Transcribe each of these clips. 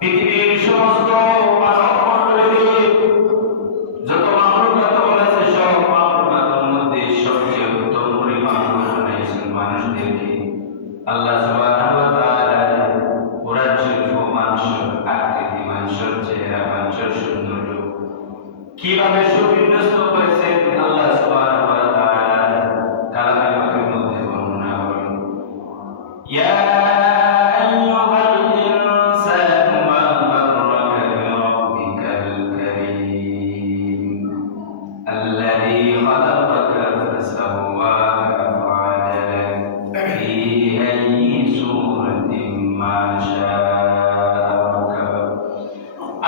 পৃথিবীর সমস্ত মানব মণ্ডলীর যত মাখলুকাত আছে সব মাখলুকাতের মধ্যে সবচেয়ে উত্তম পরিমাণ বানিয়েছেন মানুষদেরকে। আল্লাহ সুবহানাহু ওয়া তাআলা কোরআন শরীফ মানুষের আকৃতি, মানুষের চেহারা, মানুষের সৌন্দর্য কিভাবে সুবিন্যস্ত করেছেন আল্লাহ সুবহানাহু ওয়া তাআলা কালামে পাকের মধ্যে বর্ণনা করেন। ইয়া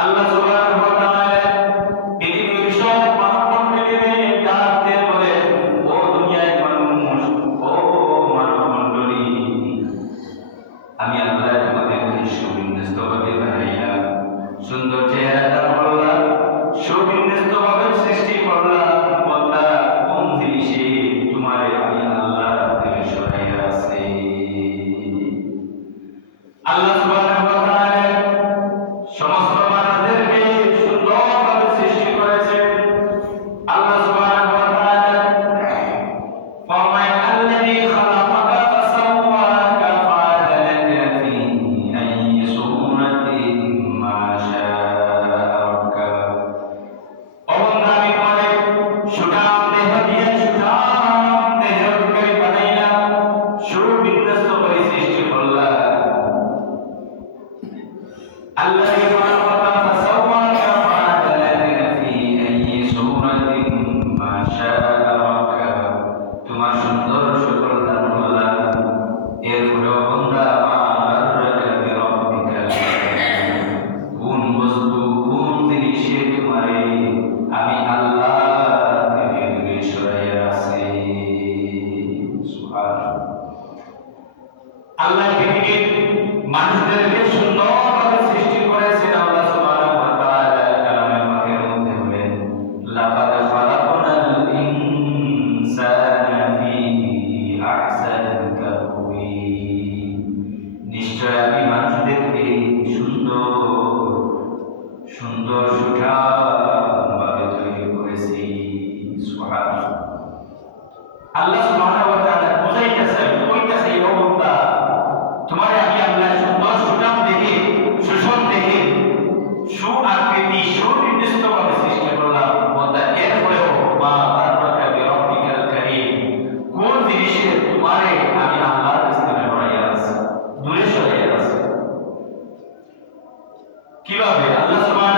আল্লাহ সুবহানাহু ওয়া তাআলা পৃথিবীর সব মানবমণ্ডলীকে ডাক দিয়ে বলেন, ও দুনিয়ার মানুষ, ও মানবমণ্ডলী, আমি আল্লাহ তোমাদেরকে সুবিন্যস্তভাবে বানাইলাম, সুন্দর চেহারা দান করলাম, সুবিন্যস্তভাবে সৃষ্টি করলাম। বন্দা, কোন জিনিসে তোমারে আমি আল্লাহ থেকে সরাইয়া আছি? আল্লাহ সুবহানাহু ওয়া তাআলা সমস্ত মানুষদেরকে সুন্দরভাবে সৃষ্টি করেছেন। আল্লাহ সুবহানাহু ওয়া তাআলা ফরমায়, আল্লাযী খালাকাকা ফাসাওয়াকা ফাআদালাকা ফি আইয়ি সূরাতিন মা শাআ রাক্কাবা। ও বান্দা, আমি তোমাকে সুঠাম দেহ দিয়ে সুঠাম দেহের অধিকারী বানাইলাম, সুবিন্যস্ত করে সৃষ্টি করলাম। আল্লাযী খালাকাকা ফাসাওয়াকা ফাআদালাকা ফি আইয়ি সূরাতিন মা শাআ রাক্কাবা। তোমার সুন্দর সকল দান করলাম, এরপরেও বান্দা মা গাররাকা বিরাব্বিকাল কারীম, কোন বস্তু, কোন জিনিসে তোমারে আমি আল্লাহ থেকে দূরে সরাইয়া আছি? সুবহানাল্লাহ। আল্লাহ পৃথিবীর মানুষদেরকে সুন্দরভাবে সৃষ্টি করেছেন। আল্লাহ সুবহানাহু ওয়া তাআলা কালামে পাকের মধ্যে বলেন, লাকাদ খালাকনাল ইনসানা ফি আহসানি তাকওয়িম। নিশ্চয় আমি মানুষদেরকে সুন্দর সুন্দর সুঠামভাবে তৈরি করেছি। সুবহানাল্লাহ। আল্লাহ সুবহানাহু ওয়া তাআলা বুঝাইতেছেন, কইতেছে, ও বান্দা, তোমারে আমি আল্লাহ সুন্দর সুঠাম দেখে, সুষম দেখে, সুআকৃতি, সুনির্দিষ্টভাবে সৃষ্টি করলাম। বান্দা, এরপরেও মা গাররাকা বিরাব্বিকাল কারীম, কোন জিনিসে তোমারে আমি আল্লাহর কাছ থেকে সরাইয়া আছি, দূরে সরাইয়া আছি? কিভাবে? আল্লাহ সুবহানাহু